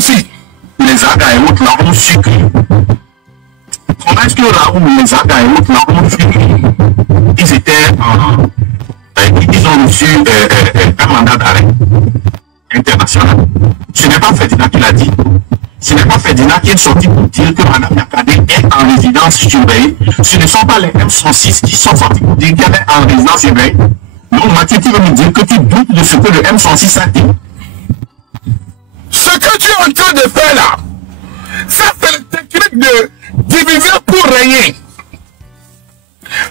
ceci. Les Aga et autres là ont su que. Comment est-ce que Raoul, les Aga et autres là ont su qu'ils étaient ils ont reçu un mandat d'arrêt international. Ce n'est pas Ferdinand qui l'a dit. Ce n'est pas Ferdinand qui est sorti pour dire que Mme Yakadé est en résidence surveillée. Ce ne sont pas les M106 qui sont sortis pour dire qu'elle est en résidence surveillée. Donc Mathieu, tu veux me dire que tu doutes de ce que le M106 a dit? Ce que tu es en train de faire là, ça c'est la technique de diviser pour régner.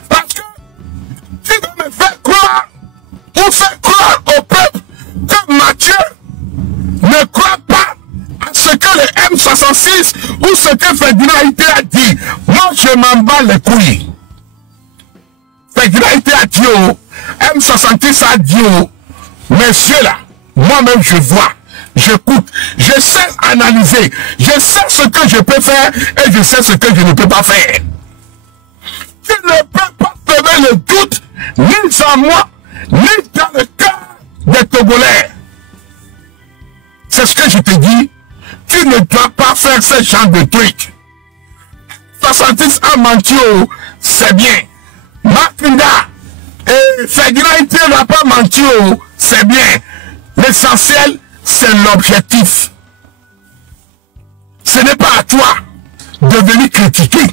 Parce que tu veux me faire croire ou faire croire au peuple que Mathieu ne croit pas à ce que le M66 ou ce que Ferdinand Ité a dit. Moi je m'en bats les couilles. Ferdinand Ité a dit au M66 a dit au messieurs là, moi-même je vois. J'écoute, je sais analyser, je sais ce que je peux faire et je sais ce que je ne peux pas faire. Tu ne peux pas semer le doute ni en moi, ni dans le cœur des Togolais. C'est ce que je te dis. Tu ne dois pas faire ce genre de trucs. 66 a menti, c'est bien. Makinda et Ferdinand Ité n'a pas menti, c'est bien. L'essentiel, c'est l'objectif. Ce n'est pas à toi de venir critiquer.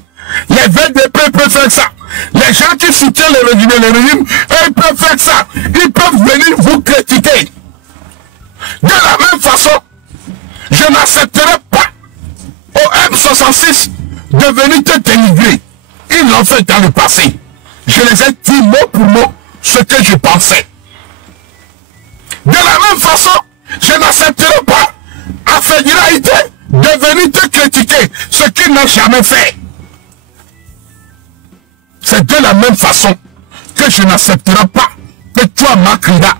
Les VDP peuvent faire ça. Les gens qui soutiennent le régime, eux, ils peuvent faire ça. Ils peuvent venir vous critiquer. De la même façon, je n'accepterai pas au M66 de venir te dénigrer. Ils l'ont fait dans le passé. Je les ai dit mot pour mot ce que je pensais. De la même façon, je n'accepterai pas à Ferdinand Ité de venir te critiquer ce qu'il n'a jamais fait. C'est de la même façon que je n'accepterai pas que toi, Makinda,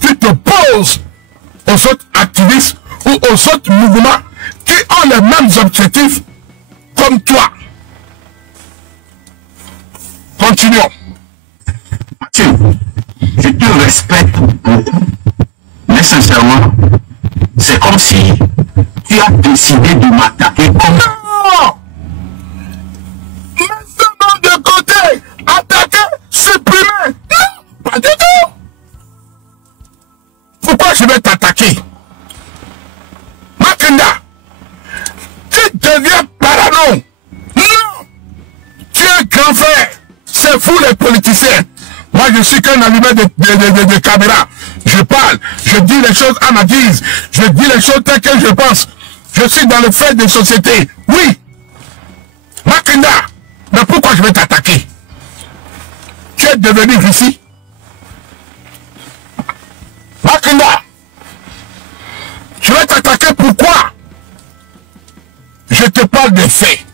tu te poses aux autres activistes ou aux autres mouvements qui ont les mêmes objectifs comme toi. Continuons. Mathieu, je te respecte beaucoup. Mais sincèrement, c'est comme si tu as décidé de m'attaquer comme... Non! Mets ce nom de côté! Attaquer, supprimer! Non! Pas du tout! Pourquoi je vais t'attaquer? Makinda, tu deviens parano! Non! Tu es grand frère! C'est vous les politiciens! Moi je suis qu'un allumé de caméra. Je parle, je dis les choses à ma guise, je dis les choses telles que je pense. Je suis dans le fait de société. Oui. Makinda, mais pourquoi je vais t'attaquer? Tu es devenu ici. Makinda, je vais t'attaquer pourquoi? Je te parle des faits.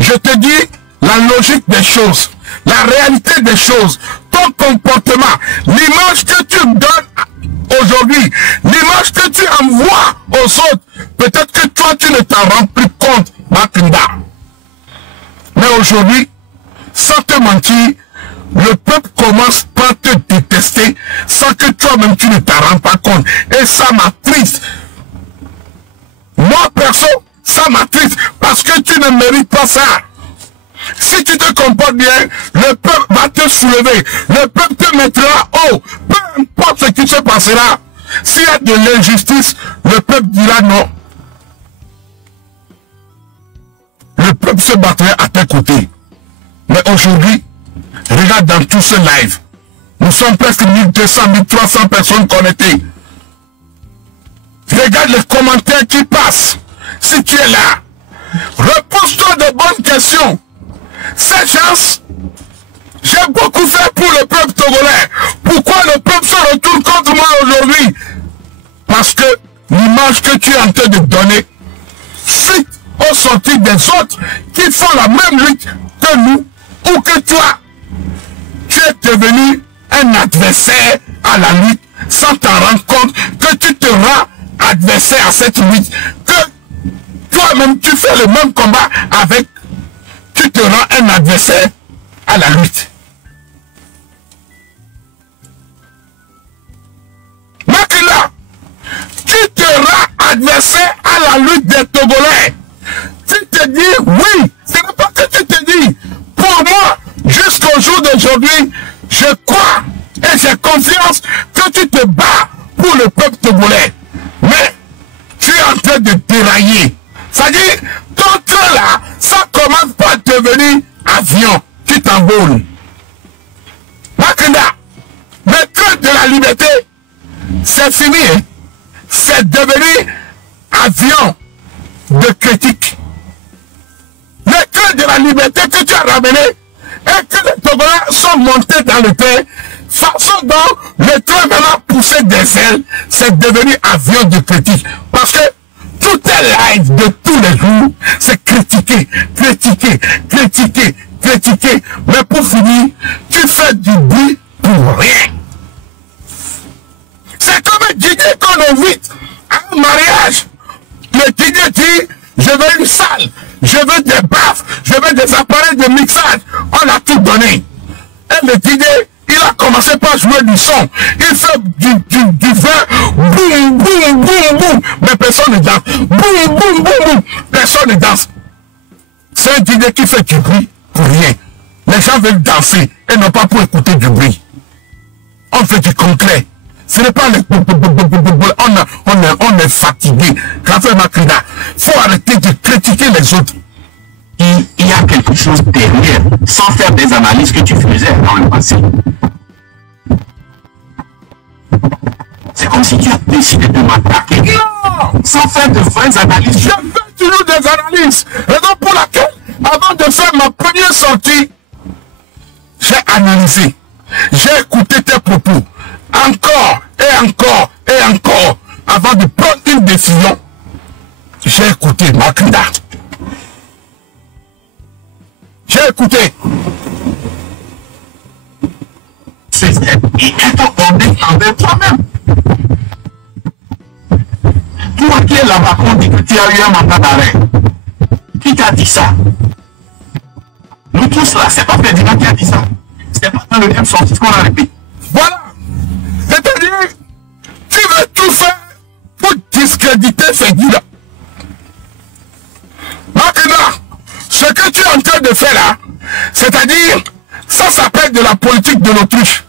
Je te dis la logique des choses, la réalité des choses, ton comportement, l'image que tu donnes aujourd'hui, l'image que tu envoies aux autres. Peut-être que toi, tu ne t'en rends plus compte, Makinda. Mais aujourd'hui, sans te mentir, le peuple commence par te détester sans que toi-même tu ne t'en rends pas compte. Et ça m'attriste. Moi, perso, ça m'attriste parce que tu ne mérites pas ça. Si tu te comportes bien, le peuple va te soulever. Le peuple te mettra haut. Peu importe ce qui se passera. S'il y a de l'injustice, le peuple dira non. Le peuple se battrait à tes côtés. Mais aujourd'hui, regarde dans tout ce live. Nous sommes presque 1200, 1300 personnes connectées. Regarde les commentaires qui passent. Si tu es là, repose-toi de bonnes questions. Ces gens, j'ai beaucoup fait pour le peuple togolais. Pourquoi le peuple se retourne contre moi aujourd'hui? Parce que l'image que tu es en train de donner suite aux sorties des autres qui font la même lutte que nous ou que toi, tu es devenu un adversaire à la lutte sans t'en rendre compte que tu te rends adversaire à cette lutte, que toi-même tu fais le même combat avec, tu te rends un adversaire à la lutte. Makinda, tu te rends adversaire à la lutte des Togolais. Tu te dis, oui, ce n'est pas que tu te dis. Pour moi, jusqu'au jour d'aujourd'hui, je crois et j'ai confiance que tu te bats pour le peuple togolais. Mais tu es en train de dérailler. C'est-à-dire, ton train là, ça commence par devenir avion. Tu t'envoles. Makanda, le train de la liberté, c'est fini. Hein? C'est devenu avion de critique. Le train de la liberté que tu as ramené et que les Togolais sont montés dans le train, façon dont le train maintenant poussé des ailes, c'est devenu avion de critique. Parce que tout est live de tous les jours, c'est critiquer, critiquer, critiquer, critiquer. Mais pour finir, tu fais du bruit pour rien. C'est comme un Didier qu'on invite à un mariage. Le Didier dit, je veux une salle, je veux des baffes, je veux des appareils de mixage. On a tout donné. Et le Didier, il a commencé par jouer du son. Il fait du vin, boum, boum, boum, boum. Mais personne ne danse. Boum, boum, boum, boum. Personne ne danse. C'est un Didier qui fait du bruit pour rien. Les gens veulent danser et non pas pour écouter du bruit. On fait du concret. Ce n'est pas les... On est fatigué. Raphaël Makrida, il faut arrêter de critiquer les autres. Il y a quelque chose derrière, sans faire des analyses que tu faisais dans le passé. C'est comme si tu as décidé de m'attaquer. Non! Sans faire de vraies analyses. Je fais toujours des analyses. Raison pour laquelle, avant de faire ma première sortie, j'ai analysé. J'ai écouté tes propos. Encore, et encore, et encore. Avant de prendre une décision, j'ai écouté Makrida. J'ai écouté. C'est être honnête envers toi-même. Toi qui es là-bas, on dit que tu as eu un mandat d'arrêt. Qui t'a dit ça? Nous tous là, c'est pas Ferdinand qui a dit ça. C'était pas dans le M6 qu'on a répété. Voilà. C'est-à-dire, tu veux tout faire pour discréditer Ferdinand. Maintenant, ce que tu es en train de faire là, c'est-à-dire, ça s'appelle de la politique de l'autruche.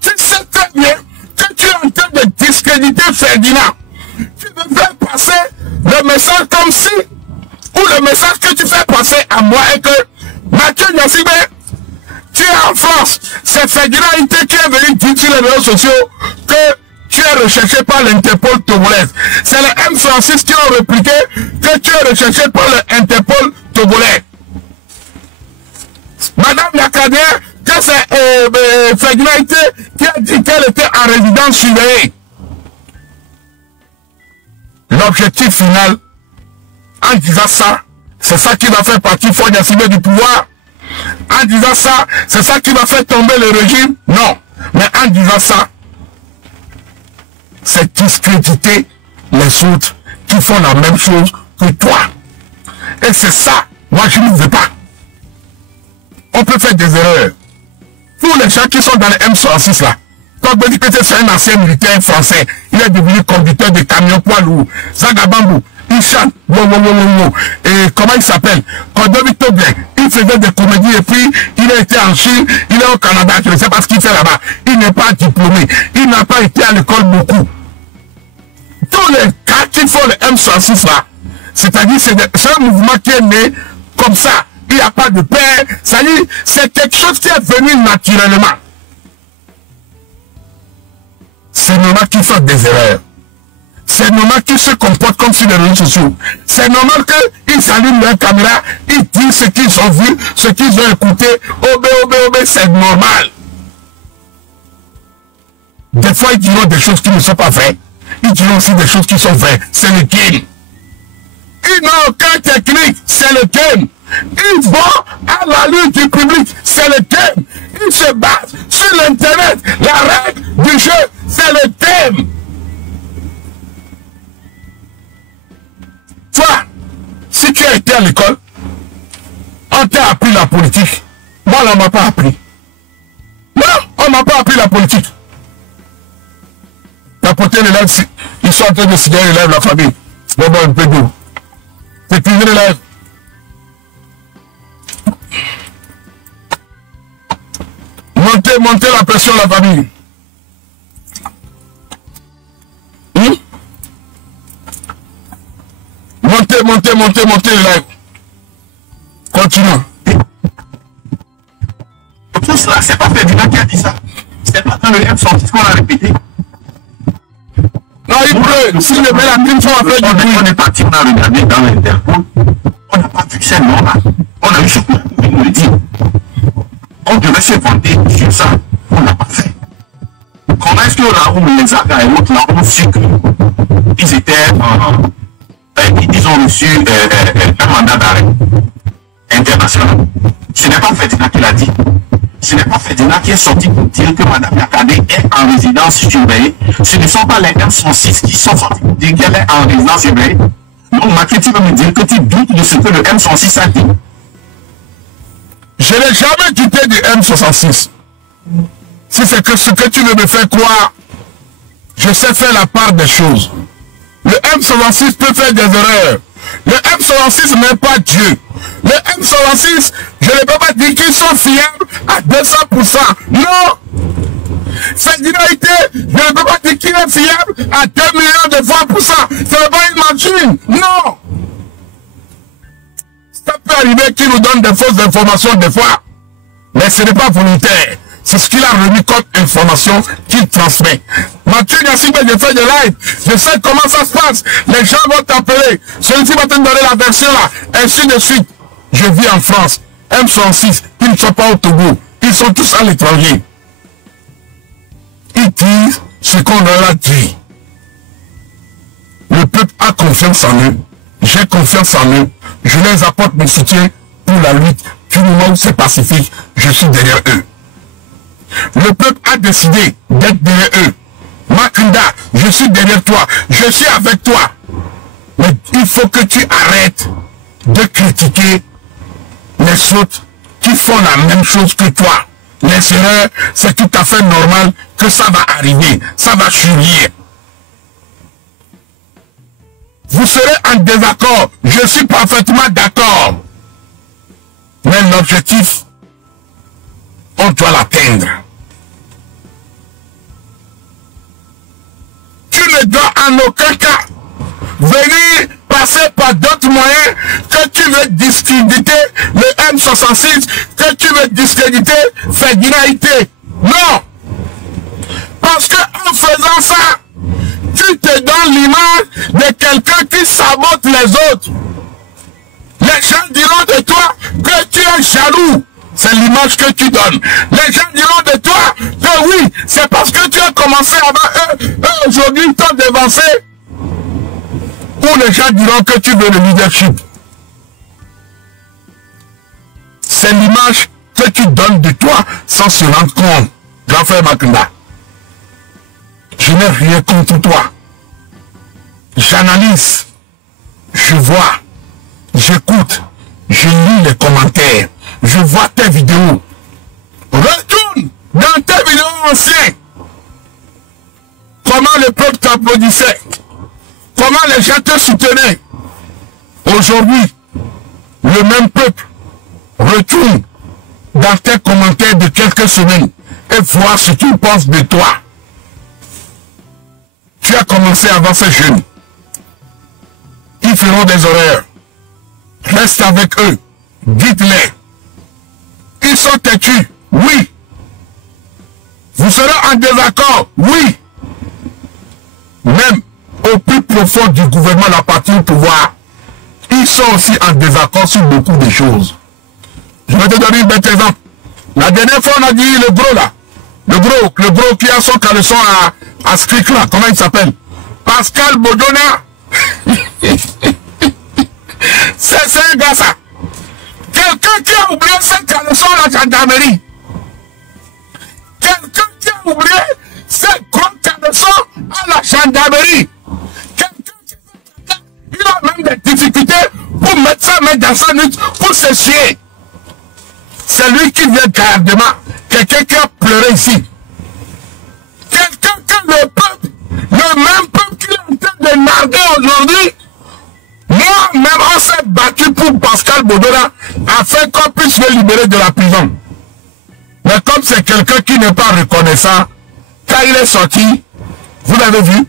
Tu sais très bien que tu es en train de discréditer Ferdinand. Tu veux faire passer le message comme si, ou le message que tu fais passer à moi est que Mathieu Nyassibé, tu es en France. C'est Ferdinand Ité qui est venu dire sur les réseaux sociaux que tu es recherché par l'Interpol togolaise. C'est le M6 qui ont répliqué que tu es recherché par l'Interpol togolais. Madame Nakadé, que c'est Ferdinand Ité qui a dit qu'elle était en résidence surveillée. L'objectif final, en disant ça, c'est ça qui va faire partir Faure Gnassingbé du pouvoir. En disant ça, c'est ça qui va faire tomber le régime. Non. Mais en disant ça, c'est discréditer les autres qui font la même chose que toi. Et c'est ça, moi je ne veux pas. On peut faire des erreurs. Tous les gens qui sont dans le M66 là, quand Bedi Pété c'est un ancien militaire français, il est devenu conducteur de camions poids lourds. Zagabambou, il chante, et comment il s'appelle? Kodovi Tobien, il faisait des comédies et puis il a été en Chine, il est au Canada, je ne sais pas ce qu'il fait là-bas. Il n'est pas diplômé, il n'a pas été à l'école beaucoup. Tous les cas qui font le M66 là, c'est-à-dire c'est un mouvement qui est né comme ça. Il n'y a pas de père, c'est-à-dire c'est quelque chose qui est venu naturellement. C'est normal qu'ils fassent des erreurs. C'est normal qu'ils se comportent comme sur les réseaux sociaux. C'est normal qu'ils allument leur caméra, ils disent ce qu'ils ont vu, ce qu'ils ont écouté. C'est normal. Des fois, ils diront des choses qui ne sont pas vraies. Ils diront aussi des choses qui sont vraies. C'est le game. Ils n'ont aucun technique. C'est le game. Ils vont à la lutte du public. C'est le game. Ils se basent sur l'internet. La règle du jeu, c'est le thème. Toi, si tu as été à l'école, on t'a appris la politique. Moi, on ne m'a pas appris. Non, on ne m'a pas appris la politique. Tapoter les lèvres, ils sont en train de signaler les lèvres de la famille. Bon, un peu d'eau. T'écrivez les lives. Montez la pression de la famille. Montez le live. Continue. Tout cela, c'est pas Ferdinand qui a dit ça. C'est pas dans le M106 qu'on a répété. Non, il pleut. Si le met la prime, on va faire du bruit. On est parti, on a regardé dans l'Interpol. On n'a pas vu ces noms-là. On a eu ce qu'on nous le dit. On devait se vanter sur ça. On n'a pas fait. Comment est-ce que Raoul Menzaga et l'autre là ont su qu'ils étaient, ils ont reçu un mandat d'arrêt international? Ce n'est pas Ferdinand qui l'a dit. Ce n'est pas Ferdinand qui est sorti pour dire que Mme Yakade est en résidence surveillée. Ce ne sont pas les M106 qui sont sortis pour dire qu'elle est en résidence surveillée. Donc, Mathieu, tu vas me dire que tu doutes de ce que le M106 a dit. Je n'ai jamais quitté du M66. Si c'est que ce que tu veux me faire croire, je sais faire la part des choses. Le M66 peut faire des erreurs. Le M66 n'est pas Dieu. Le M66, je ne peux pas dire qu'ils sont fiables à 200%. Non. Ferdinandité, je ne peux pas dire qu'il est fiable à 2 millions de fois pour ça. Ce n'est pas une machine. Non. Ça peut arriver qu'il nous donne des fausses informations des fois. Mais ce n'est pas volontaire. C'est ce qu'il a remis comme information qu'il transmet. Mathieu Yassine, je fais des lives. Je sais comment ça se passe. Les gens vont t'appeler. Celui-ci va te donner la version là. Ainsi de suite. Je vis en France. M106, ils ne sont pas au Togo. Ils sont tous à l'étranger. Ils disent ce qu'on leur a dit. Le peuple a confiance en eux. J'ai confiance en eux. Je les apporte mon soutien pour la lutte. Du moment où c'est pacifique, je suis derrière eux. Le peuple a décidé d'être derrière eux. Makinda, je suis derrière toi. Je suis avec toi. Mais il faut que tu arrêtes de critiquer les autres qui font la même chose que toi. Les erreurs, c'est tout à fait normal que ça va arriver. Ça va surgir. Vous serez en désaccord. Je suis parfaitement d'accord. Mais l'objectif, on doit l'atteindre. Tu ne dois en aucun cas venir passer par d'autres moyens que tu veux discréditer le M66, que tu veux discréditer Ferdinandité. Non. Parce que en faisant ça, tu te donnes l'image de quelqu'un qui sabote les autres. Les gens diront de toi que tu es jaloux. C'est l'image que tu donnes. Les gens diront de toi que oui, c'est parce que tu as commencé avant eux. Eux aujourd'hui t'ont dévancé. Ou les gens diront que tu veux le leadership. C'est l'image que tu donnes de toi sans se rendre compte. Grand frère Makinda. Je n'ai rien contre toi. J'analyse. Je vois. J'écoute. Je lis les commentaires. Je vois tes vidéos. Retourne dans tes vidéos anciennes. Comment le peuple t'applaudissait. Comment les gens te soutenaient. Aujourd'hui, le même peuple retourne dans tes commentaires de quelques semaines et voir ce qu'ils pensent de toi. Tu as commencé avant ces jeunes. Ils feront des erreurs. Reste avec eux. Dites-les. Ils sont têtus. Oui. Vous serez en désaccord. Oui. Même au plus profond du gouvernement, la partie au pouvoir, ils sont aussi en désaccord sur beaucoup de choses. Je vais te donner un bel exemple. La dernière fois, on a dit le gros là. Le gros qui a son caleçon à Skrik là. Comment il s'appelle? Pascal Bodona. C'est un gars ça. Quelqu'un qui a oublié ses caleçons à la gendarmerie. Quelqu'un qui a oublié ses gros caleçons à la gendarmerie. Il a même des difficultés pour mettre sa main dans sa nuque pour se chier. C'est lui qui vient gardement. Quelqu'un qui a pleuré ici. Quelqu'un que le peuple, le même peuple qui est en train de narguer aujourd'hui, moi-même on s'est afin qu'on puisse le libérer de la prison. Mais comme c'est quelqu'un qui n'est pas reconnaissant, quand il est sorti, vous l'avez vu,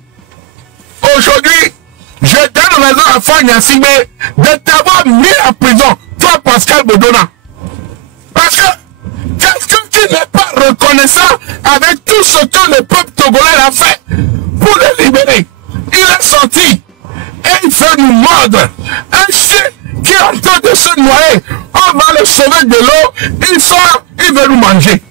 aujourd'hui, je donne raison à Fagna Sigbe de t'avoir mis en prison, toi Pascal Bodona. Parce que quelqu'un qui n'est pas reconnaissant avec tout ce que le peuple togolais a fait pour le libérer, il est sorti et il fait nous mordre. Un chien qui est en train de se noyer, on va le sauver de l'eau, il sort, il veut nous manger.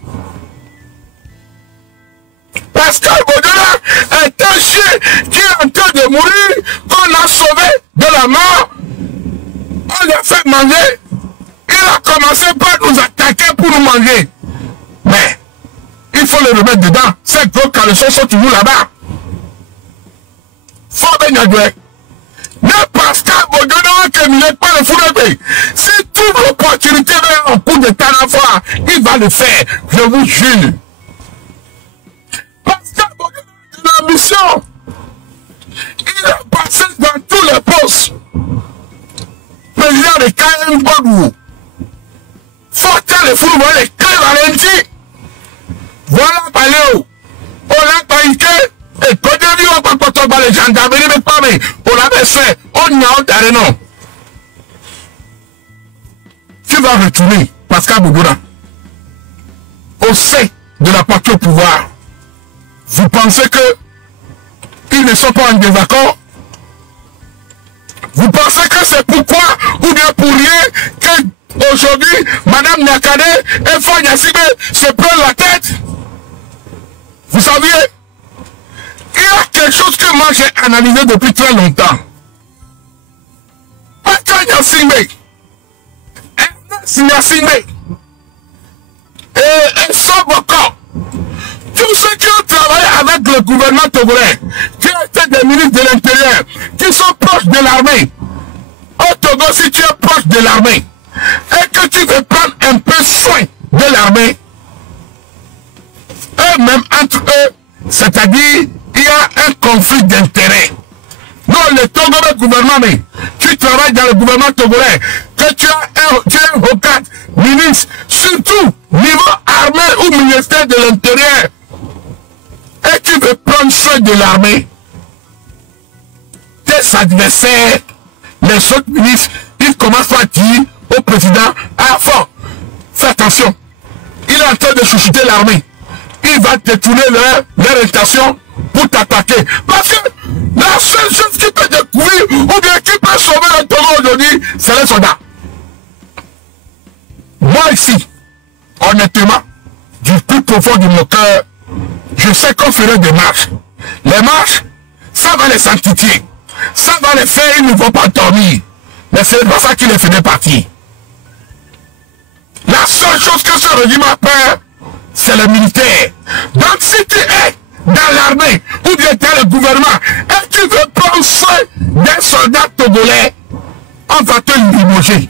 Pascal Bodona est un chien qui est en train de mourir, qu'on a sauvé de la mort, on lui a fait manger, il a commencé par nous attaquer pour nous manger. Mais, il faut le remettre dedans, ces gros caleçons sont toujours là-bas. Faut bien jouer. Mais Pascal Bodona qui n'est pas le fourré, si toute l'opportunité en coup de temps à fois, il va le faire, je vous jure. Pascal Bodona a une ambition. Il est passé dans tous les postes. Président de KM Bodou. Fortin le fourré, les clés ralentis. Voilà, Paléo. On l'a païqué. Et quand on va pas les gendarmeries, mais pas, mais on l'avait fait. On y a un non. Tu vas retourner, Pascal Bodona, au sein de la partie au pouvoir. Vous pensez que ils ne sont pas en désaccord? Vous pensez que c'est pourquoi, ou bien pour rien, que aujourd'hui, Madame Nyakane et Fagna Sigbe se prennent la tête? Vous saviez? Il y a quelque chose que moi j'ai analysé depuis très longtemps. Fagna Sigbe, Sigbe, et Soboko, tous ceux qui ont travaillé avec le gouvernement togolais, qui ont été des ministres de l'Intérieur, qui sont proches de l'armée. Au Togo, si tu es proche de l'armée, et que tu veux prendre un peu soin de l'armée, eux-mêmes entre eux, c'est-à-dire, il y a un conflit d'intérêts. Non, le Togolais gouvernement, mais tu travailles dans le gouvernement togolais, que tu es un avocat, ministre, surtout niveau armée ou ministère de l'Intérieur, et tu veux prendre soin de l'armée, tes adversaires, les autres ministres, ils commencent à dire au président, ah fort, fais attention, il est en train de chouchouter l'armée, il va détourner leur intention pour t'attaquer. Parce que la seule chose qui peut découvrir ou bien qui peut sauver le Togo aujourd'hui, c'est les soldats. Moi ici, honnêtement, du plus profond de mon cœur, je sais qu'on ferait des marches. Les marches, ça va les sanctifier. Ça va les faire, ils ne vont pas dormir. Mais c'est pas ça qui les faisait partir. La seule chose que ce régime a peur, c'est le militaire. Donc si tu es dans l'armée ou bien dans le gouvernement et tu veux prendre soin des soldats togolais, on va te limoger.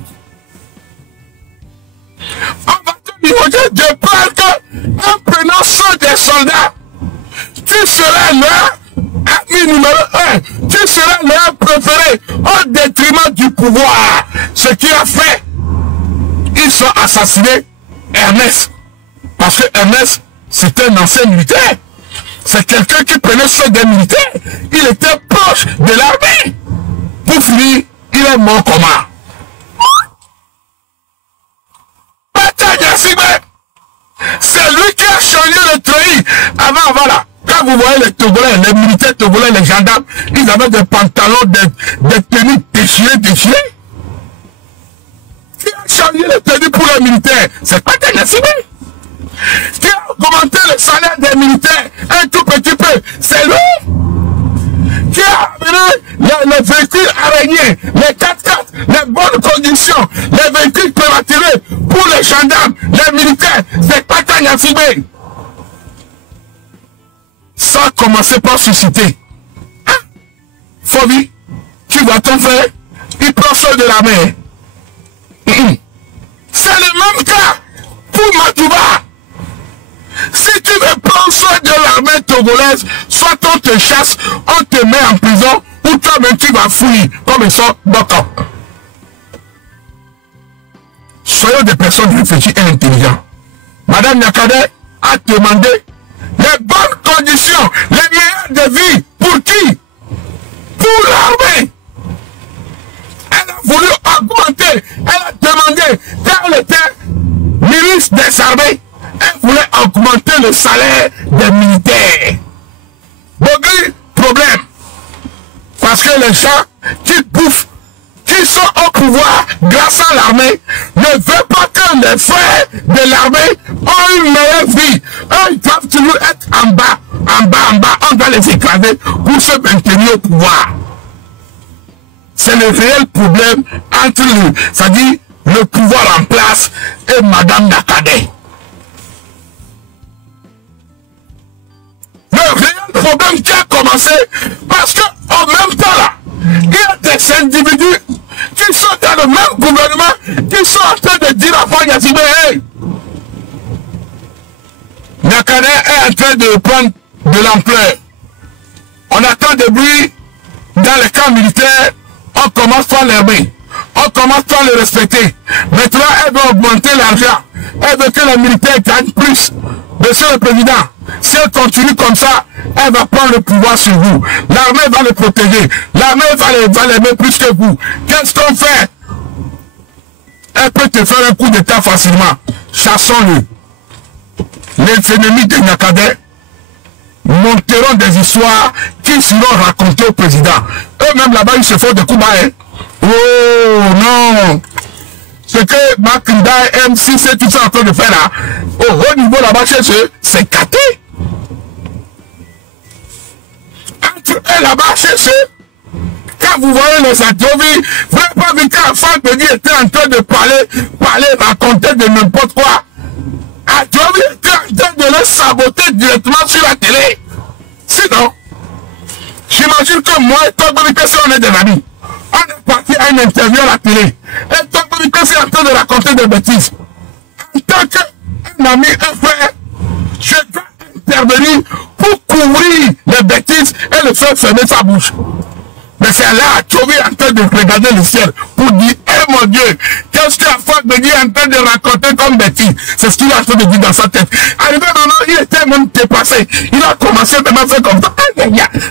On va te limoger de peur qu'en prenant soin des soldats, tu seras leur ami numéro 1, tu seras leur préféré au détriment du pouvoir. Ce qui a fait, ils sont assassinés Ernest. Parce que Ernest, c'est un ancien militaire. C'est quelqu'un qui prenait soin des militaires. Il était proche de l'armée. Pour finir, il est mort comment? C'est lui qui a changé le treillis. Avant, voilà. Quand vous voyez les Togolais, les militaires togolais, les gendarmes, ils avaient des pantalons, des tenues déchirées. Qui a changé le treillis pour les militaires? C'est pas Fagna Sigbe. Qui a augmenté le salaire des militaires un tout petit peu? C'est lui. Qui a amené les véhicules araignées, les 4x4, les bonnes conditions, les véhicules prématurés pour les gendarmes, les militaires? C'est pas Fagna Sigbe. Ça a commencé par susciter. Hein? Fobi, tu vas t'en faire. Il prend soin de la mer. C'est le même cas pour Matouba. Si tu veux prendre soin de l'armée togolaise, soit on te chasse, on te met en prison, ou toi-même tu vas fouiller comme ils sont d'accord. soyons des personnes réfléchies et intelligentes. Madame Nyakadé a demandé les bonnes conditions, les meilleures de vie. Pour qui? Pour l'armée. Elle a voulu augmenter. Elle a demandé, quand elle était ministre des armées, elle voulait augmenter le salaire des militaires. Beaucoup problème. Parce que les gens qui bouffent, qui sont au pouvoir grâce à l'armée, ne veulent pas que les frères de l'armée ont une meilleure vie. Eux, ils doivent toujours être en bas. On doit les écraser pour se maintenir au pouvoir. C'est le réel problème entre c'est-à-dire le pouvoir en place et Madame Nyakadé. Le réel problème qui a commencé parce que en même temps là, il y a des individus qui sont dans le même gouvernement qui sont en train de dire à Fond Yacine, hey, Nyakadé est en train de prendre de l'ampleur. On attend des bruits dans les camps militaires, on commence par l'aimer, on commence par le respecter. Maintenant, elle veut augmenter l'argent, elle veut que les militaires gagnent plus. Monsieur le Président, si elle continue comme ça, elle va prendre le pouvoir sur vous. L'armée va le protéger. L'armée va l'aimer plus que vous. Qu'est-ce qu'on fait? Elle peut te faire un coup d'état facilement. Chassons-le. Les ennemis de Nyakadé monteront des histoires qui seront racontées au président. Eux-mêmes là-bas, ils se font des coups bas. Hein? Oh non! Ce que Makinda, M6 et tout ça en train de faire là, au haut niveau là-bas chez eux, c'est caté. Entre eux là-bas chez eux, quand vous voyez les Adjovi, vous n'avez pas vu qu'un enfant était en train de parler, raconter de n'importe quoi. Adjovi était en train de le saboter directement sur la télé. Sinon, j'imagine que moi et toi, on est des amis. On est parti à une interview à la télé. Et toi, c'est en train de raconter des bêtises. En tant qu'un ami, un frère, je dois intervenir pour couvrir les bêtises et le faire fermer sa bouche. Mais c'est là, Tchovi en train de regarder le ciel pour dire, eh mon Dieu, qu'est-ce que la foi de Dieu est en train de raconter comme bêtise? C'est ce qu'il est en train de dire dans sa tête. Arrivé maintenant, il était même dépassé. Il a commencé même à faire comme ça.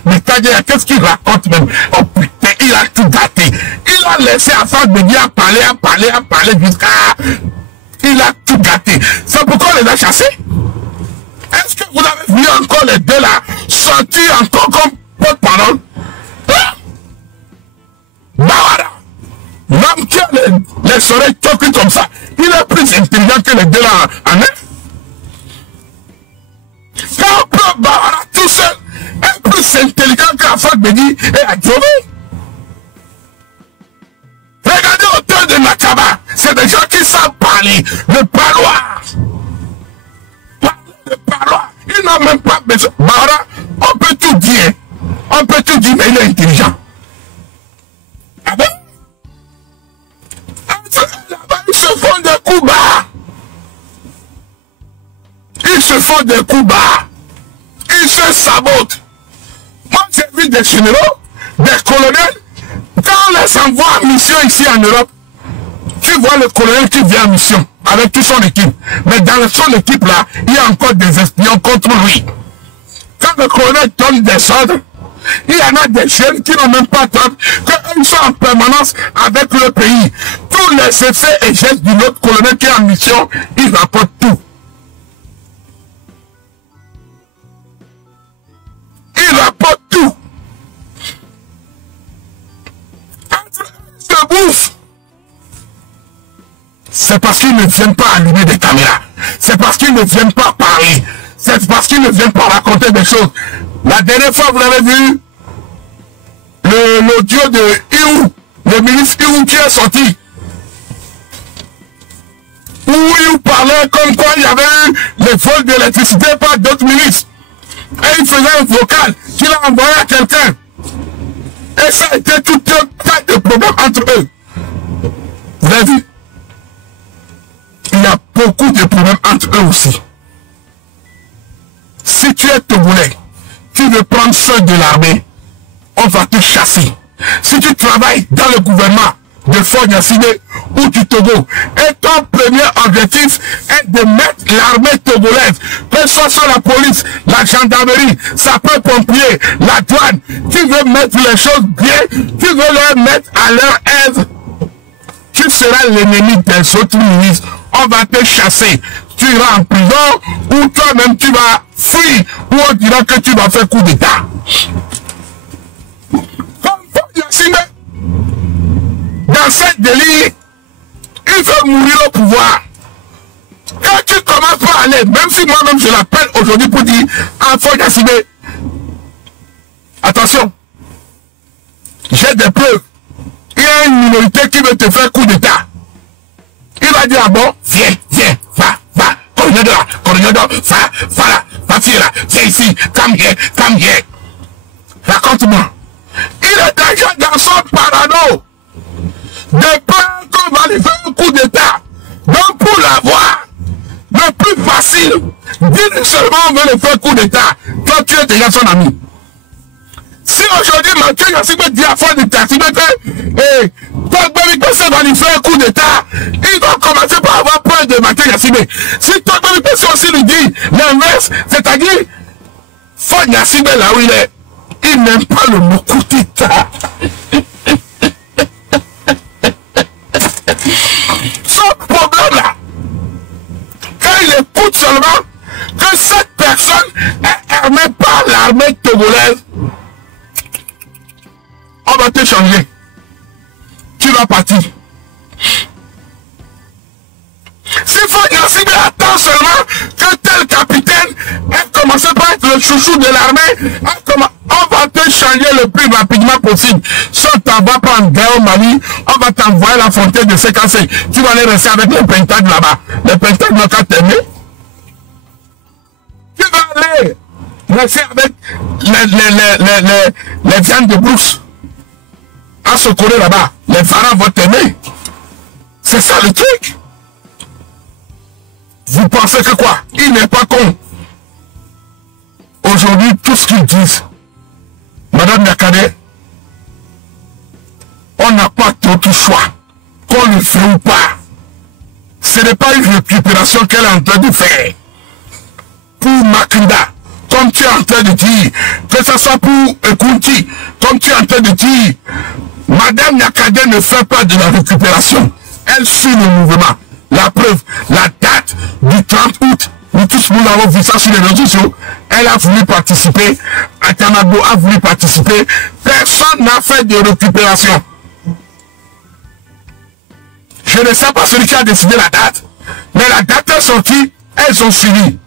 Mais qu'est-ce qu'il raconte même? Oh putain, il a tout gâté. Il a laissé la foi de Dieu parler jusqu'à... Il a tout gâté. C'est pourquoi on les a chassés. Est-ce que vous avez vu encore les deux là sortir encore comme porte-parole? Bawara, l'homme qui a les oreilles toquées comme ça, il est plus intelligent que les deux là en est. Quand on prend Bawara tout seul, est plus intelligent qu'à Fat Bedi et à Djovi. Regardez autour de Nakaba, c'est des gens qui savent parler, le parloir. Le parloir, ils n'ont même pas besoin. Bawara, on peut tout dire, mais il est intelligent. Ah ben? Là-bas, ils se font des coups bas. Ils se font des coups bas. Ils se sabotent. Moi, j'ai vu des généraux, des colonels, quand on les envoie en mission ici en Europe, tu vois le colonel qui vient en mission avec toute son équipe. Mais dans son équipe là, il y a encore des espions contre lui. Quand le colonel donne des ordres, il y en a des jeunes qui n'ont même pas tort, qu'ils sont en permanence avec le pays. Tous les effets et gestes du autre colonel qui est en mission, ils rapportent tout. Ils rapportent tout. Entre eux, ils se bouffent. C'est parce qu'ils ne viennent pas allumer des caméras. C'est parce qu'ils ne viennent pas parler. C'est parce qu'ils ne viennent pas raconter des choses. La dernière fois, vous avez vu l'audio de Iou, le ministre Iou qui est sorti. Où il parlait comme quoi il y avait eu le vol d'électricité par d'autres ministres. Et il faisait un vocal qu'il a envoyé à quelqu'un. Et ça a été tout un tas de problèmes entre eux. Vous avez vu? Il y a beaucoup de problèmes entre eux aussi. Si tu es Togolais, tu veux prendre soin de l'armée, on va te chasser. Si tu travailles dans le gouvernement, de Fort Gnassingbé ou du Togo. Et ton premier objectif est de mettre l'armée togolaise, que ce soit sur la police, la gendarmerie, sapeurs-pompiers, la douane. Tu veux mettre les choses bien, tu veux les mettre à leur aise. Tu seras l'ennemi des autres ministres. On va te chasser. Tu iras en prison ou toi-même tu vas fuir ou on dira que tu vas faire coup d'État. Comme Fort Gnassingbé, dans cette délire, il veut mourir au pouvoir. Quand tu commences pas à aller, même si moi-même je l'appelle aujourd'hui pour dire à Fort Gnassingbé, attention, j'ai des preuves. Il y a une minorité qui veut te faire coup d'État. Il va dire, ah bon, viens, va, Coronado, va là, viens ici, come here. Raconte-moi. Il est déjà dans son parano. De peur qu'on va lui faire un coup d'État. Donc pour l'avoir, le plus facile, dis seulement on veut le faire coup d'État. Toi tu es déjà son ami. Si aujourd'hui Mathieu Gnassingbé dit à Fort Gnassingbé que toi Gbemi-Kpessé va lui faire un coup d'État, il va commencer par avoir peur de Mathieu Gnassingbé. Si toi Gbemi-Kpessé aussi lui dit l'inverse, c'est-à-dire Fort Gnassingbé là où il est, il n'aime pas le mot coup d'État. Son problème là, quand il écoute seulement que cette personne est armée par l'armée togolaise, on va te changer. Tu vas partir. Si Fort Gnassingbé attend seulement que tel capitaine ait commencé par être le chouchou de l'armée, on va te changer le plus rapidement possible. Soit tu vas pas en guerre au Mali, on va t'envoyer la frontière de CKC. Tu vas aller rester avec les Pentagnes là-bas. Les Pentagnes n'ont qu'à t'aimer. Tu vas aller rester avec les viandes de brousse. À se coller là-bas, les pharaons vont t'aimer. C'est ça le truc. Vous pensez que quoi? Il n'est pas con. Aujourd'hui, tout ce qu'ils disent, Madame Nyakade, on n'a pas d'autre choix. Qu'on le fait ou pas. Ce n'est pas une récupération qu'elle est en train de faire. Pour Makinda, comme tu es en train de dire, que ce soit pour Ekunti, comme tu es en train de dire, Madame Nyakade ne fait pas de la récupération. Elle suit le mouvement. La preuve, la date du 30 août, nous tous nous avons vu ça sur les réseaux sociaux. Elle a voulu participer, Atamabo a voulu participer. Personne n'a fait de récupération. Je ne sais pas celui qui a décidé la date, mais la date est sortie, elles ont suivi.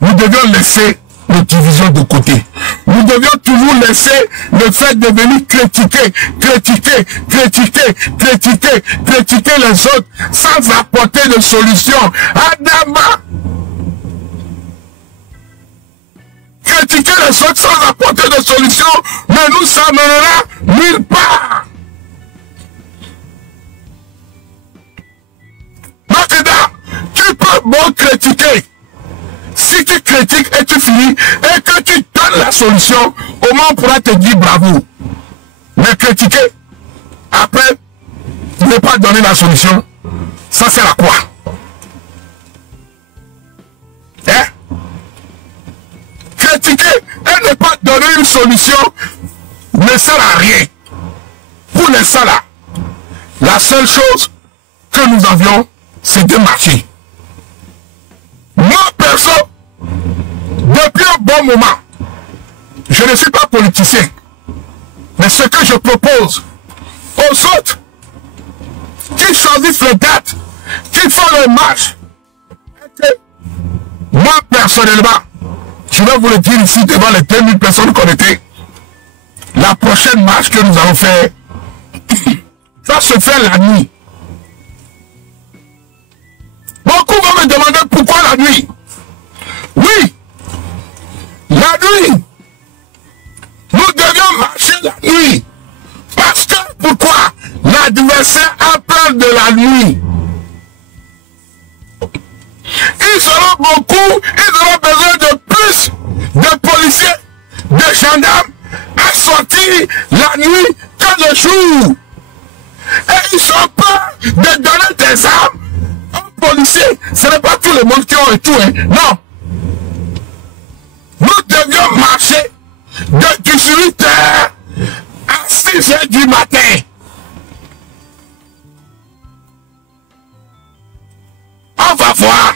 Nous devions laisser les divisions de côté. Nous devions toujours laisser le fait de venir critiquer les autres sans apporter de solution. Adama, critiquer les autres sans apporter de solution ne nous amènera nulle part. Makeda, tu peux bon critiquer. Si tu critiques et tu finis et que tu donnes la solution, au moins on pourra te dire bravo. Mais critiquer, après, ne pas donner la solution, ça sert à quoi? Hein? Critiquer et ne pas donner une solution ne sert à rien. Pour l'instant là, la seule chose que nous avions, c'est de marcher. Moi, perso, depuis un bon moment, je ne suis pas politicien. Mais ce que je propose aux autres qui choisissent les dates, qui font les marches, moi, personnellement, je vais vous le dire ici devant les 2000 personnes qu'on était, la prochaine marche que nous allons faire, ça se fait la nuit. Beaucoup vont me demander pourquoi la nuit. Oui, la nuit. Nous devions marcher la nuit. Parce que, pourquoi? L'adversaire a peur de la nuit. Ils auront besoin de plus de policiers, de gendarmes à sortir la nuit que le jour, et ils sont peur de donner des armes aux policiers. Ce n'est pas tout le monde qui ont et tout, hein. Non. Nous devions marcher de 18 h à 6 h du matin. On va voir.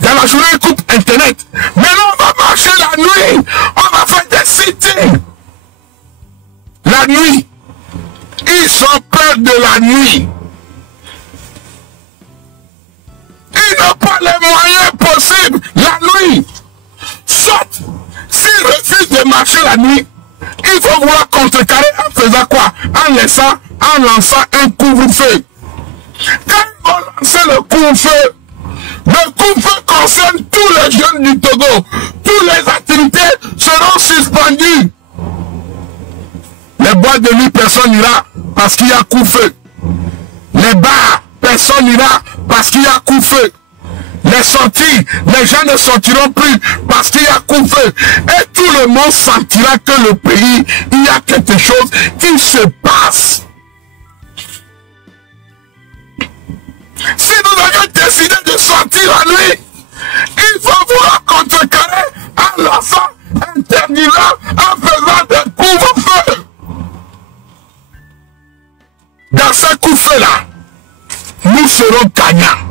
Dans la journée, ils coupent Internet. Maintenant, on va marcher la nuit. On va faire des sittings. La nuit. Ils ont peur de la nuit. Ils n'ont pas les moyens possibles la nuit. Soit, s'ils refusent de marcher la nuit, il faut vouloir contrecarrer en faisant quoi? En lançant un couvre-feu. Quand ils vont lancer le couvre-feu concerne tous les jeunes du Togo. Toutes les activités seront suspendues. Les boîtes de nuit, personne n'ira parce qu'il y a couvre-feu. Les bars, personne n'ira parce qu'il y a couvre-feu. Les sorties, les gens ne sortiront plus parce qu'il y a couvre-feu. Et tout le monde sentira que le pays, il y a quelque chose qui se passe. Si nous avions décidé de sortir la nuit, il faut vouloir contrecarrer en lançant un terminal, en faisant des couvre-feu. Dans ce couvre-feu-là, nous serons gagnants.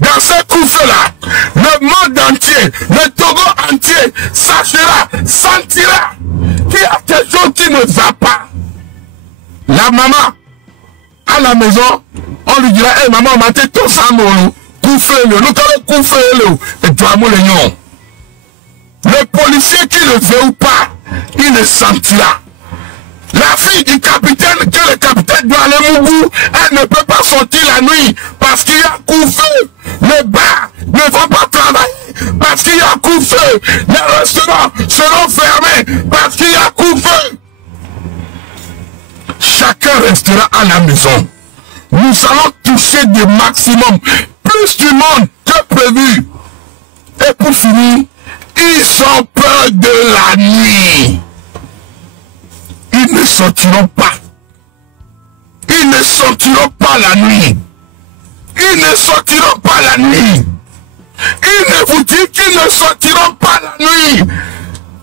Dans ce couvre-feu-là, le monde entier, le Togo entier, sachera, sentira qu'il y a quelque chose qui ne va pas. La maman, à la maison, on lui dira, hey, maman, on m'a dit tout ça, nous le policier qui le veut ou pas, il le sentira. La fille du capitaine, que le capitaine doit aller Mougou, elle ne peut pas sortir la nuit parce qu'il y a couvre-feu. Les bars ne vont pas travailler parce qu'il y a couvre-feu. Les restaurants seront fermés parce qu'il y a couvre-feu. Chacun restera à la maison. Nous allons toucher du maximum, plus du monde que prévu. Et pour finir, ils ont peur de la nuit. Ils ne sortiront pas. Ils ne sortiront pas la nuit. Ils ne sortiront pas la nuit. Il ne vous dit qu'ils ne sortiront pas la nuit.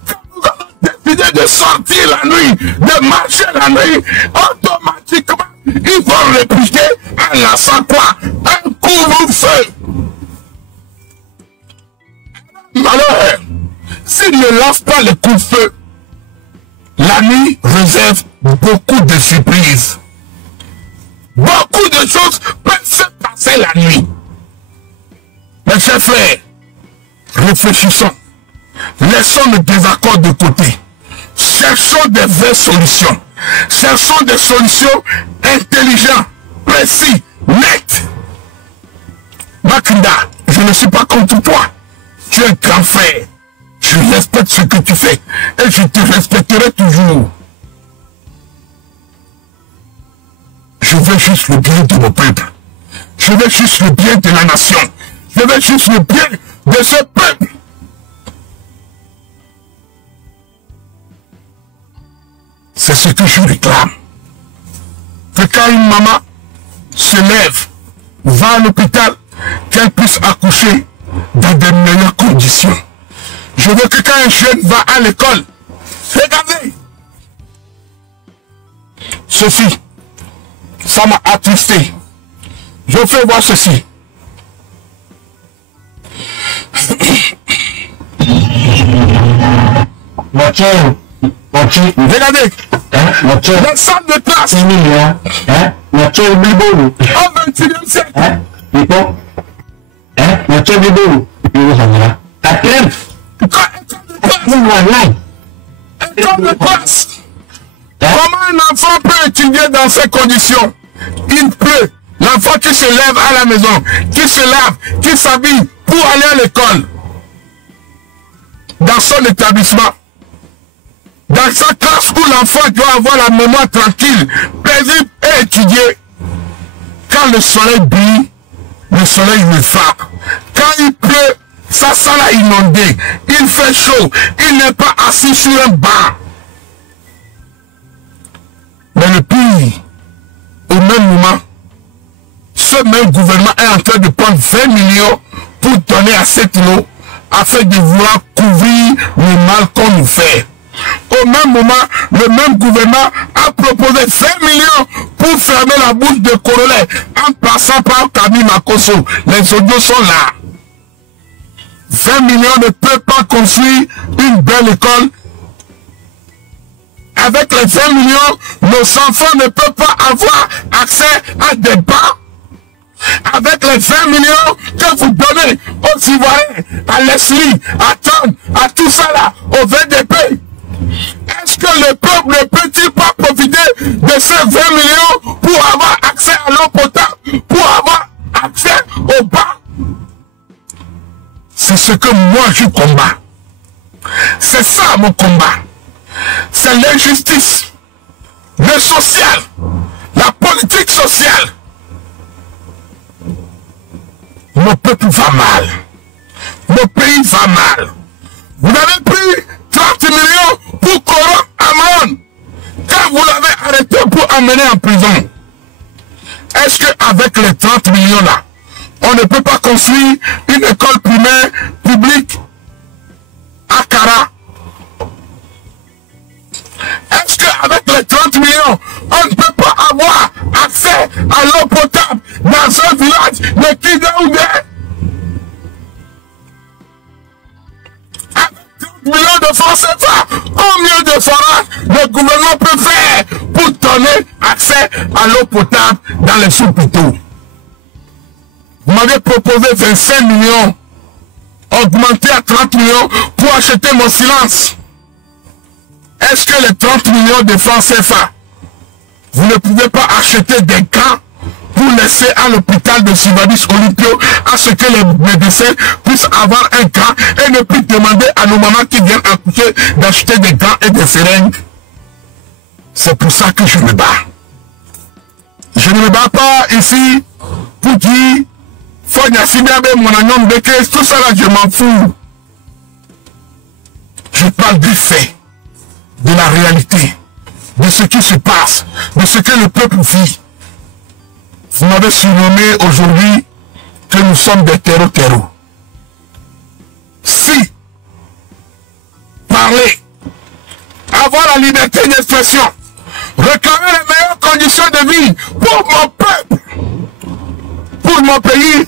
Quand nous allons décider de sortir la nuit, de marcher la nuit, automatiquement, ils vont répliquer en lançant quoi? Un couvre-feu. Malheur, s'ils ne lancent pas le couvre-feu, la nuit réserve beaucoup de surprises. Beaucoup de choses peuvent se passer la nuit. Mes chers frères, réfléchissons. Laissons le désaccord de côté. Cherchons des vraies solutions. Cherchons des solutions intelligentes, précises, nettes. Makinda, je ne suis pas contre toi. Tu es un grand frère. Je respecte ce que tu fais et je te respecterai toujours. Je veux juste le bien de mon peuple. Je veux juste le bien de la nation. Je veux juste le bien de ce peuple. C'est ce que je réclame. Que quand une maman se lève, va à l'hôpital, qu'elle puisse accoucher dans de meilleures conditions. Je veux que quand un jeune va à l'école, regardez, Sophie, ça m'a attristé. Je fais voir ceci. Regardez, la salle de classe au 21e siècle. Comment un enfant peut étudier dans ces conditions? Il pleut. L'enfant qui se lève à la maison, qui se lave, qui s'habille pour aller à l'école. Dans son établissement. Dans sa classe où l'enfant doit avoir la mémoire tranquille, paisible et étudier. Quand le soleil brille, le soleil le frappe. Quand il pleut, sa salle a inondé. Il fait chaud. Il n'est pas assis sur un banc. le pire, au même moment, ce même gouvernement est en train de prendre 20 millions pour donner à cette eau afin de vouloir couvrir le mal qu'on nous fait. Au même moment, le même gouvernement a proposé 20 millions pour fermer la bouche de Corolet en passant par Camille Makosso. Les audios sont là. 20 millions ne peuvent pas construire une belle école. Avec les 20 millions, nos enfants ne peuvent pas avoir accès à des bancs. Avec les 20 millions que vous donnez aux Ivoiriens, à Leslie, à Tom, à tout ça là, au VDP, est-ce que le peuple ne peut-il pas profiter de ces 20 millions pour avoir accès à l'eau potable, pour avoir accès aux bancs? C'est ce que moi je combats. C'est ça mon combat. C'est l'injustice, le social, la politique sociale. Mon peuple va mal. Mon pays va mal. Vous avez pris 30 millions pour Coran Amon. Quand vous l'avez arrêté pour amener en prison. Est-ce qu'avec les 30 millions là, on ne peut pas construire une école primaire publique à Kara? Est-ce qu'avec les 30 millions, on ne peut pas avoir accès à l'eau potable dans un village de Kidaoudé? Avec 30 millions de francs CFA, combien de forages le gouvernement peut faire pour donner accès à l'eau potable dans les sous-hôpitaux? Vous m'avez proposé 25 millions, augmenté à 30 millions pour acheter mon silence. Est-ce que les 30 millions de francs CFA, vous ne pouvez pas acheter des gants pour laisser à l'hôpital de Sivadis Olympio à ce que les médecins puissent avoir un gant et ne plus demander à nos mamans qui viennent accoucher d'acheter des gants et des seringues? C'est pour ça que je me bats. Je ne me bats pas ici pour dire tout ça là, je m'en fous. Je parle des faits, de la réalité, de ce qui se passe, de ce que le peuple vit. Vous m'avez surnommé aujourd'hui que nous sommes des terreaux. Si parler, avoir la liberté d'expression, réclamer les meilleures conditions de vie pour mon peuple, pour mon pays,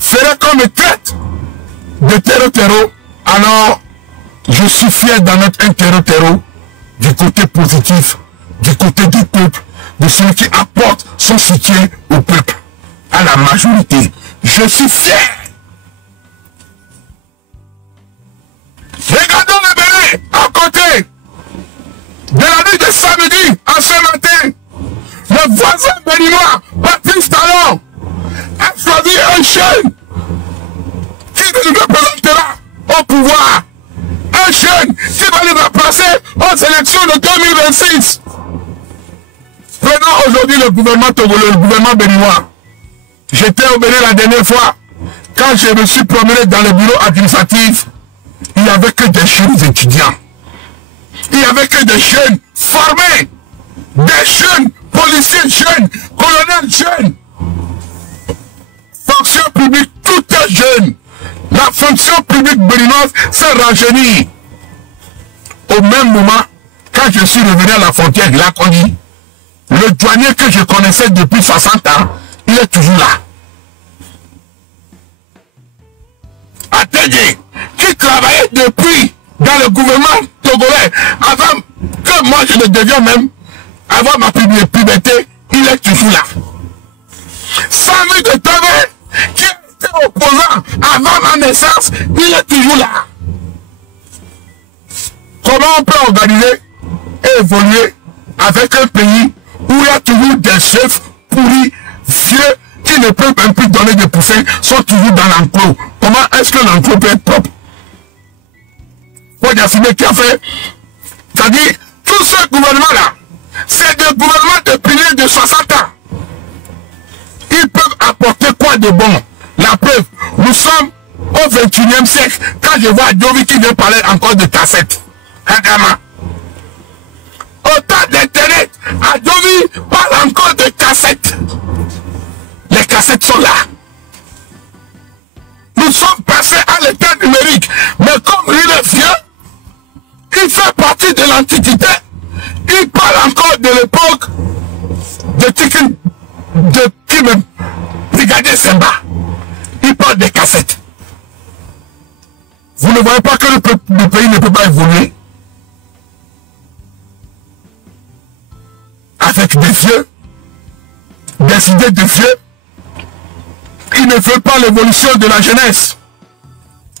ferait comme une traite de terreau, alors je suis fier d'en être un terreau du côté positif, du côté du peuple, de celui qui apporte son soutien au peuple, à la majorité. Je suis fier. Regardons le Bénin à côté de la nuit de samedi à ce matin. Le voisin béninois, Patrice Talon, a choisi un jeune qui nous représentera au pouvoir. Un jeune qui va le remplacer aux élections de 2026. Prenons aujourd'hui le gouvernement togolais, le gouvernement béninois. J'étais au Bénin la dernière fois. Quand je me suis promené dans le bureau administratif, il n'y avait que des jeunes étudiants. Il n'y avait que des jeunes formés. Des jeunes policiers jeunes, colonels jeunes. Fonction publique, tout est jeune. La fonction publique béninoise s'est rajeunie. Au même moment, quand je suis revenu à la frontière de la Connie, le douanier que je connaissais depuis 60 ans, il est toujours là. Atedje, qui travaillait depuis dans le gouvernement togolais, avant que moi je ne devienne même, avant ma puberté, il est toujours là. Samy de Tové, qui était opposant avant ma naissance, il est toujours là. Comment on peut organiser et évoluer avec un pays où il y a toujours des chefs pourris, vieux, qui ne peuvent même plus donner des poussins, sont toujours dans l'enclos? Comment est-ce que l'enclos peut être propre? Fodiassime qui a fait, c'est-à-dire, tout ce gouvernement-là, c'est des gouvernements de piliers de 60 ans. Ils peuvent apporter quoi de bon? La preuve, nous sommes au 21e siècle. Quand je vois Diovi qui vient parler encore de cassette, Hagama. Autant d'intérêt à Diovi encore des cassettes. Les cassettes sont là. Nous sommes passés à l'état numérique. Mais comme il est vieux, il fait partie de l'Antiquité. Il parle encore de l'époque de qui même Brigadier Semba. Il parle des cassettes. Vous ne voyez pas que le pays ne peut pas évoluer avec des vieux, des idées de vieux. Ils ne veulent pas l'évolution de la jeunesse.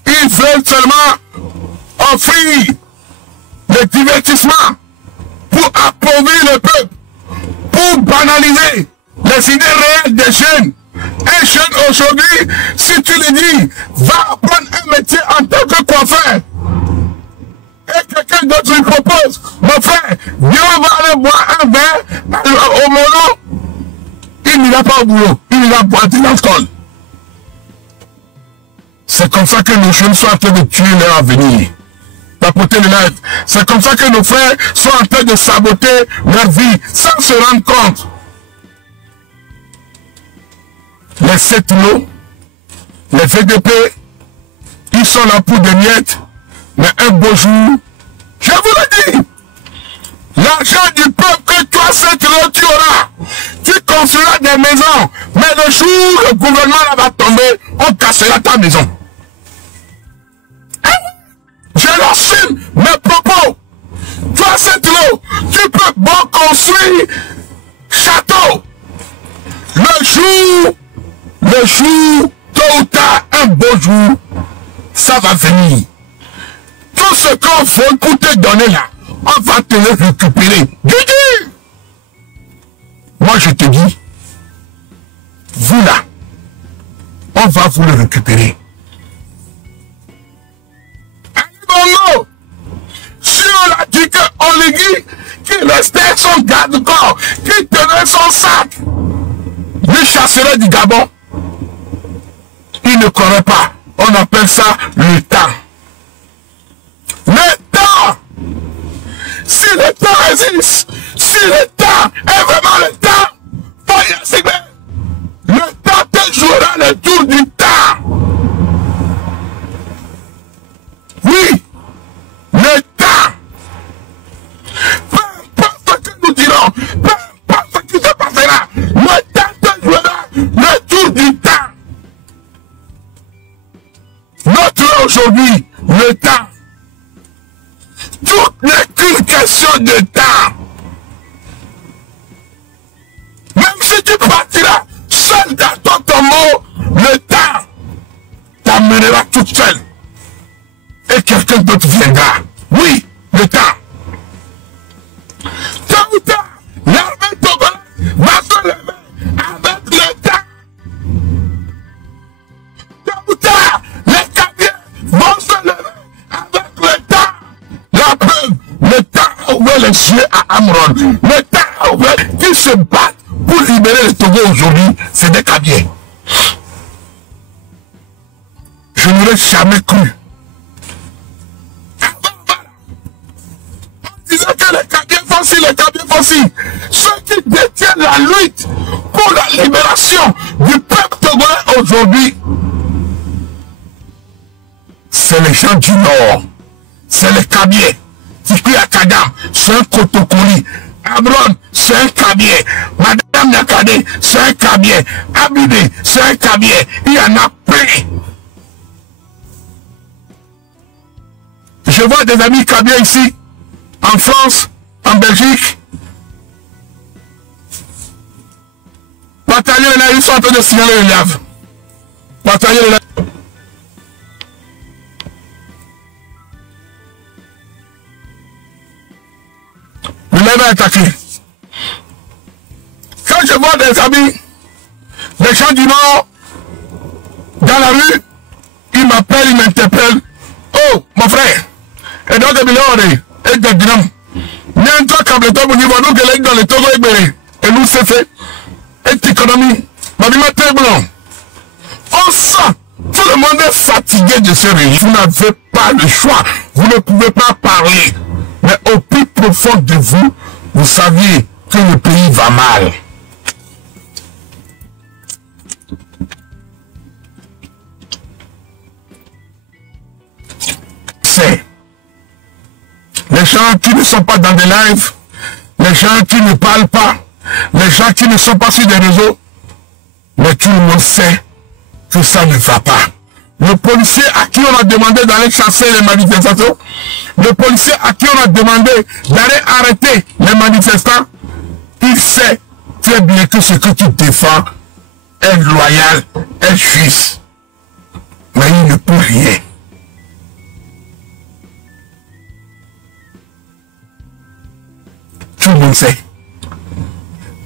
Ils veulent seulement offrir le divertissement pour appauvrir le peuple, pour banaliser les idées réelles des jeunes. Un jeune aujourd'hui, si tu lui dis, va apprendre un métier en tant que coiffeur, et quelqu'un d'autre lui propose, mon frère, viens, on va aller boire un verre au mono, il n'ira pas au boulot, il ira boire de l'alcool. C'est comme ça que nos jeunes sont en train de tuer leur avenir. Papoter le live. C'est comme ça que nos frères sont en train de saboter leur vie sans se rendre compte. Les 7 lots, les VDP, ils sont là pour des miettes, mais un beau jour, je vous le dis, l'argent du peuple que toi, 7 lots, tu auras, tu construiras des maisons, mais le jour où le gouvernement va tomber, on cassera ta maison. Je l'assume mes propos. Toi, 7 lots, tu peux bon construire château. Le jour, tôt ou tard, un beau jour, ça va venir. Tout ce qu'on veut pour te donner là, on va te le récupérer. Guigui! Moi, je te dis, vous là, on va vous le récupérer. Bongo, si on a dit que Oligui, qui restait son garde-corps, qui tenait son sac, lui chasserait du Gabon, il ne croirait pas. On appelle ça le temps. Le temps! Si le temps existe, si le temps est vraiment le temps, le temps te jouera le tour du temps. Oui, le temps. Peu importe ce que nous dirons, peu importe ce qui se passera, le temps te jouera le tour du temps. Notre aujourd'hui, le temps. Tout n'est qu'une question de temps. Même si tu partiras seul dans ton tombeau, le temps t'amènera toute seule. Et quelqu'un d'autre viendra. Oui, le temps. Tôt ou tard, l'armée togolaise va se lever avec le temps. Tôt ou tard, les Kabyles vont se lever avec le temps. La preuve, le temps a ouvert les yeux à Amron. Le temps a ouvert qui se battent pour libérer le Togo aujourd'hui, c'est des Kabyles. Je n'aurais jamais cru. Disant que les Kabyles font ci, les Kabyles font ci. Ceux qui détiennent la lutte pour la libération du peuple togolais aujourd'hui, c'est les gens du Nord. C'est les Kabyles. Tikui Akadam, c'est un Kotokoli. Amron, c'est un Kabyles. Madame Nyakade, c'est un Kabyles. Abidé, c'est un Kabyles. Il y en a plein. Je vois des amis Kabyles ici. En France, en Belgique, bataillon là, ils sont en train de signaler le lave. Bataillon là. Le lave est attaqué. Quand je vois des amis, des gens du Nord, dans la rue, ils m'appellent, ils m'interpellent. Oh, mon frère, et donc, et de Dinam. N'importe quoi comme le Togo, nous voyons que les dans le Togo et nous c'est fait. Et économie, Babima très blanc. On sent, tout le monde est fatigué de ce régime. Vous n'avez pas le choix. Vous ne pouvez pas parler. Mais au plus profond de vous, vous saviez que le pays va mal. les gens qui ne sont pas dans des lives, les gens qui ne parlent pas, les gens qui ne sont pas sur des réseaux, mais tout le monde sait que ça ne va pas. Le policier à qui on a demandé d'aller chasser les manifestations, le policier à qui on a demandé d'aller arrêter les manifestants, il sait très bien que ce que tu défends est loyal, est juste. Mais il ne peut rien. Tout le monde sait.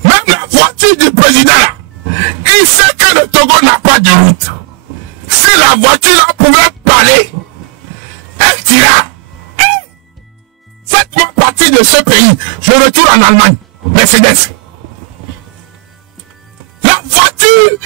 Même la voiture du président, là, il sait que le Togo n'a pas de route. Si la voiture là pouvait parler, elle dira, faites-moi partie de ce pays, je retourne en Allemagne. Mercedes. La voiture